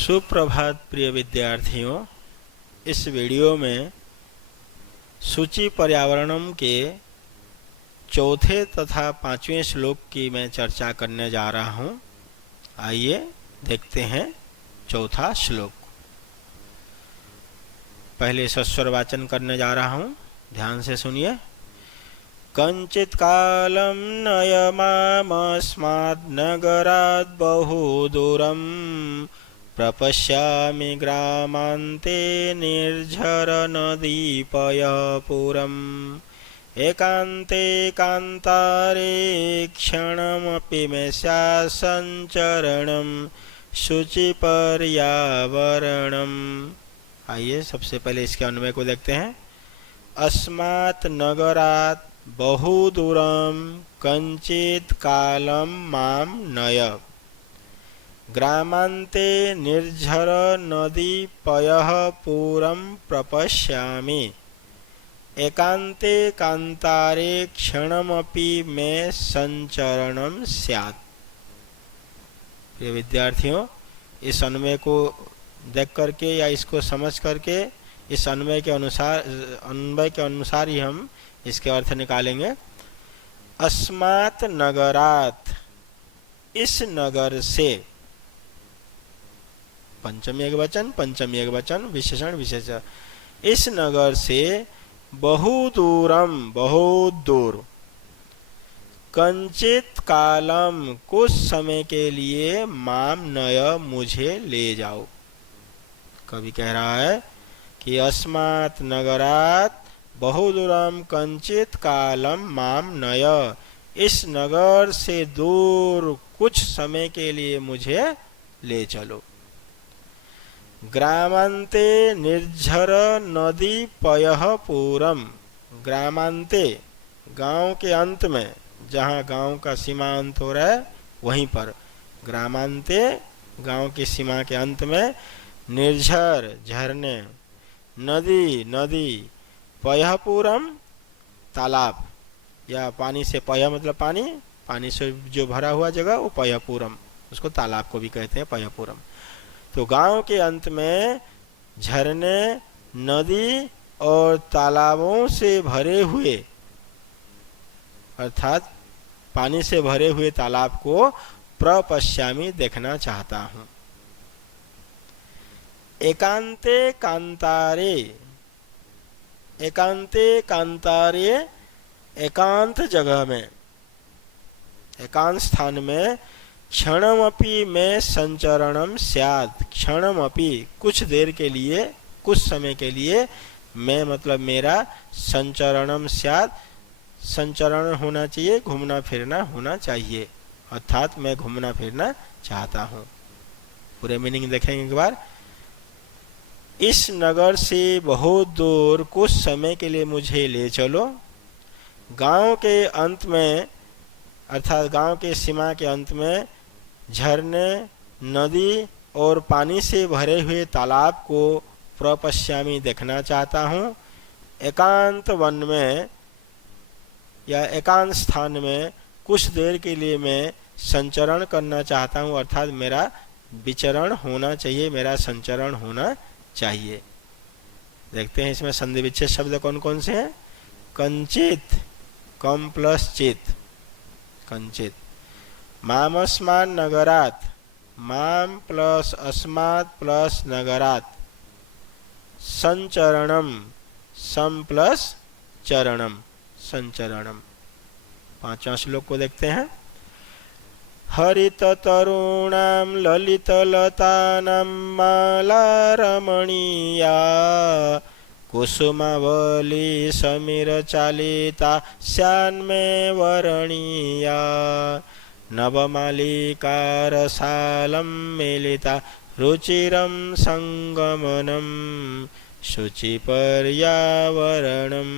सुप्रभात प्रिय विद्यार्थियों। इस वीडियो में सूचि पर्यावरणम के चौथे तथा पांचवें श्लोक की मैं चर्चा करने जा रहा हूं। आइए देखते हैं चौथा श्लोक। पहले सस्वर वाचन करने जा रहा हूं, ध्यान से सुनिए। कंचित कालम नयमामस्मात् नगरात् बहुदूरम प्रपश्यामि ग्रामान्ते निर्झरनदीपयपुरम् एकान्ते कान्तारे क्षणमपि मे स्यात् सञ्चरणं शुचिपर्यावरणम्। आइए सबसे पहले इसके अन्वय को देखते हैं। अस्मात् नगरात् बहुदूरं कंचित कालम माम नय ग्रामान्ते निर्झर नदी पयः पूरं प्रपश्यामि एकान्ते कान्तारे क्षणमपि मे संचरणं स्यात्। प्रिय विद्यार्थियों, इस अन्वय को देख करके या इसको समझ करके इस अन्वय के अनुसार ही हम इसके अर्थ निकालेंगे। अस्मात् नगरात्, इस नगर से, पंचमी एक वचन विशेषण विशेष, इस नगर से बहुदूरम बहुत दूर, कंचित कालम कुछ समय के लिए, माम नय मुझे ले जाओ। कवि कह रहा है कि अस्मात् नगरात् बहुदूरम कंचित कालम माम नय, इस नगर से दूर कुछ समय के लिए मुझे ले चलो। ग्रामान्ते निर्झर नदी पयः पूरम, ग्रामान्ते गांव के अंत में, जहाँ गांव का सीमांत हो रहा है वहीं पर, ग्रामान्ते गांव की सीमा के अंत में, निर्झर झरने, नदी नदी, पयः पूरम तालाब या पानी से, पयः मतलब पानी, पानी से जो भरा हुआ जगह वो पयः पूरम, उसको तालाब को भी कहते हैं पयः पूरम। तो गांव के अंत में झरने, नदी और तालाबों से भरे हुए, अर्थात पानी से भरे हुए तालाब को प्रपश्यामि देखना चाहता हूं। एकांते कांतारे, एकांते कांतारे, एकांत जगह में, एकांत स्थान में, क्षणमपि में संचरणम स्यात्, क्षणमपि कुछ देर के लिए, कुछ समय के लिए, मैं मतलब मेरा, संचरणम स्यात् संचरण होना चाहिए, घूमना फिरना होना चाहिए, अर्थात मैं घूमना फिरना चाहता हूं। पूरे मीनिंग देखेंगे एक बार। इस नगर से बहुत दूर कुछ समय के लिए मुझे ले चलो। गांव के अंत में, अर्थात गांव के सीमा के अंत में, झरने, नदी और पानी से भरे हुए तालाब को प्रपश्यामि देखना चाहता हूँ। एकांत वन में या एकांत स्थान में कुछ देर के लिए मैं संचरण करना चाहता हूँ, अर्थात मेरा विचरण होना चाहिए, मेरा संचरण होना चाहिए। देखते हैं इसमें संधि विच्छेद शब्द कौन कौन से हैं। कंचित, कम प्लस चित, कंचित। मामस्मात् नगरात्, माम प्लस अस्मात् प्लस नगरात्। संचरणम, सम प्लस चरणम, संचरणम। पांचवा श्लोक को देखते हैं। हरित तरुणां ललित लतानां माला रमणीया कुसुमावली समीर चालिता स्यान्मे वरणीया नवमालिकारसालं मेलिता रुचिरं संगमनं शुचिपर्यावरणं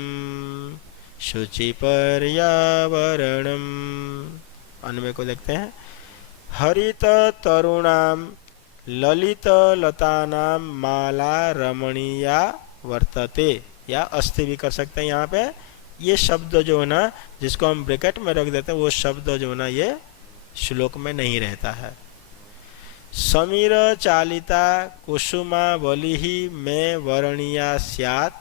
शुचिपर्यावरणं। अन्वय को देखते हैं। हरित तरुणाम ललित लतानां माला रमणीया वर्तते, या अस्ति भी कर सकते हैं। यहाँ पे ये शब्द जो है ना, जिसको हम ब्रैकेट में रख देते हैं, वो शब्द जो है ना ये श्लोक में नहीं रहता है। समीर चालिता कुसुमावलिः मे वर्णीया स्यात्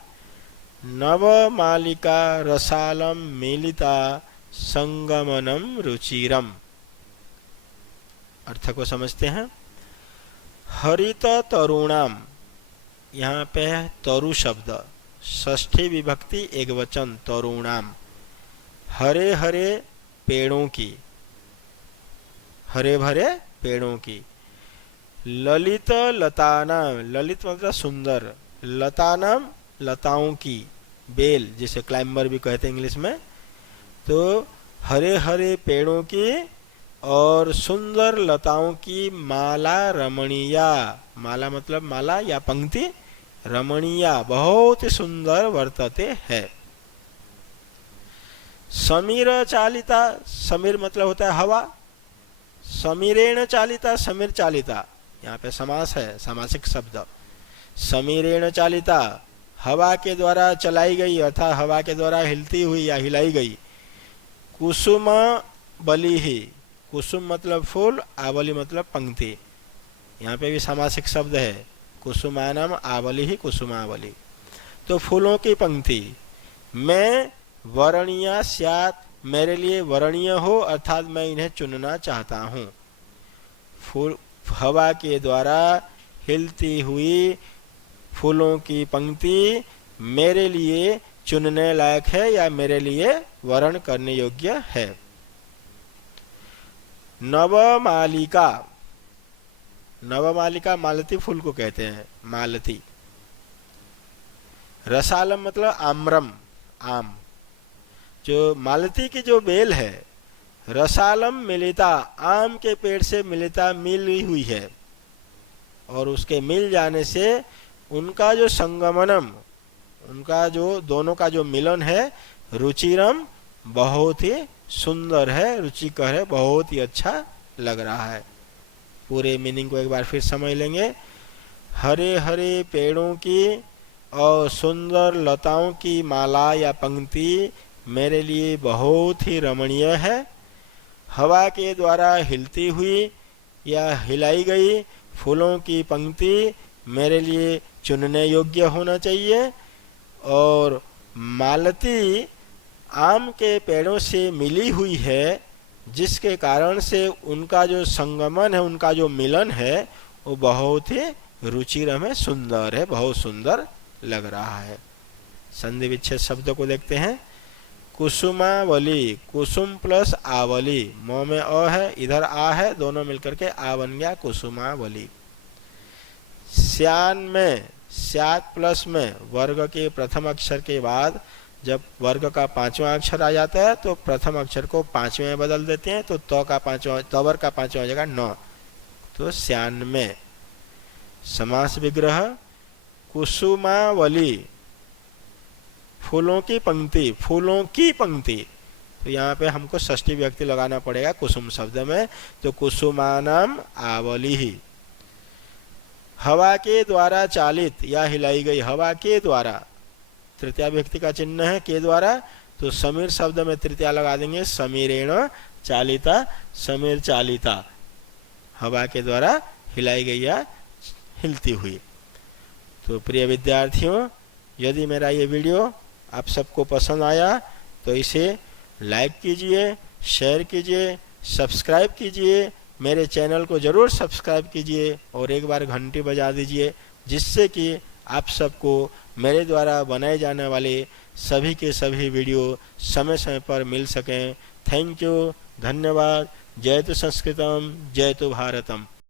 नवमालिका रसालं मिलिता संगमनम रुचिरम। अर्थ को समझते हैं। हरित तरुणाम, यहाँ पे है तरु शब्द, षष्ठी विभक्ति एक वचन तरुणाम। हरे हरे पेड़ों की, हरे भरे पेड़ों की। ललित लतानाम, ललित मतलब सुंदर, लतानाम लताओं की, बेल जिसे क्लाइंबर भी कहते हैं इंग्लिश में। तो हरे हरे पेड़ों की और सुंदर लताओं की माला रमणीया, माला मतलब माला या पंक्ति, रमणीया बहुत सुंदर वर्तते है। समीर चालिता, समीर मतलब होता है हवा, समीरेण चालिता, समीर चालिता, यहाँ पे समास है, सामासिक शब्द। समीरेण चालिता, हवा के द्वारा चलाई गई अर्थात हवा के द्वारा हिलती हुई या हिलाई गई। कुसुम बलि ही, कुसुम मतलब फूल, आवली मतलब पंक्ति, यहाँ पे भी सामासिक शब्द है। कुसुमानम आवली ही कुसुमावली, तो फूलों की पंक्ति। मैं वर्णीय स्यात्, मेरे लिए वर्णीय हो अर्थात मैं इन्हें चुनना चाहता हूँ। फूल हवा के द्वारा हिलती हुई फूलों की पंक्ति मेरे लिए चुनने लायक है या मेरे लिए वर्ण करने योग्य है। नवमालिका, नवमालिका मालती फूल को कहते हैं, मालती। रसालम मतलब आम्रम, आम। जो मालती की जो बेल है, रसालम मिलिता, आम के पेड़ से मिलिता मिली हुई है, और उसके मिल जाने से उनका जो संगमनम, उनका जो दोनों का जो मिलन है, रुचिरम बहुत ही सुंदर है, रुचिकर है, बहुत ही अच्छा लग रहा है। पूरे मीनिंग को एक बार फिर समझ लेंगे। हरे हरे पेड़ों की और सुंदर लताओं की माला या पंक्ति मेरे लिए बहुत ही रमणीय है। हवा के द्वारा हिलती हुई या हिलाई गई फूलों की पंक्ति मेरे लिए चुनने योग्य होना चाहिए। और मालती आम के पेड़ों से मिली हुई है, जिसके कारण से उनका जो संगमन है, उनका जो मिलन है, वो बहुत ही रुचिरम है, सुंदर है, बहुत सुंदर लग रहा है। संधि विच्छेद शब्द को देखते हैं। कुसुमावली, कुसुम प्लस आवली, म में अ है, इधर आ है, दोनों मिलकर के आ बन गया कुसुमावली। श्यान में, स्यात् प्लस में वर्ग के प्रथम अक्षर के बाद जब वर्ग का पांचवा अक्षर आ जाता है तो प्रथम अक्षर को पांचवें में बदल देते हैं, तो त का पांचवा, तवर का पांचवा हो जाएगा न, तो श्यान में। समास विग्रह कुसुमावली, फूलों की पंक्ति, फूलों की पंक्ति, तो यहाँ पे हमको षष्ठी विभक्ति लगाना पड़ेगा कुसुम शब्द में, तो कुसुमानाम आवली ही। हवा के द्वारा चालित या हिलाई गई, हवा के द्वारा, तृतीया विभक्ति का चिन्ह है के द्वारा, तो समीर शब्द में तृतीया लगा देंगे, समीरेण चालिता, समीर चालिता, हवा के द्वारा हिलाई गई या हिलती हुई। तो प्रिय विद्यार्थियों, यदि मेरा ये वीडियो आप सबको पसंद आया तो इसे लाइक कीजिए, शेयर कीजिए, सब्सक्राइब कीजिए, मेरे चैनल को ज़रूर सब्सक्राइब कीजिए और एक बार घंटी बजा दीजिए, जिससे कि आप सबको मेरे द्वारा बनाए जाने वाले सभी के सभी वीडियो समय समय पर मिल सकें। थैंक यू, धन्यवाद। जय तो संस्कृतम, जय तो भारतम।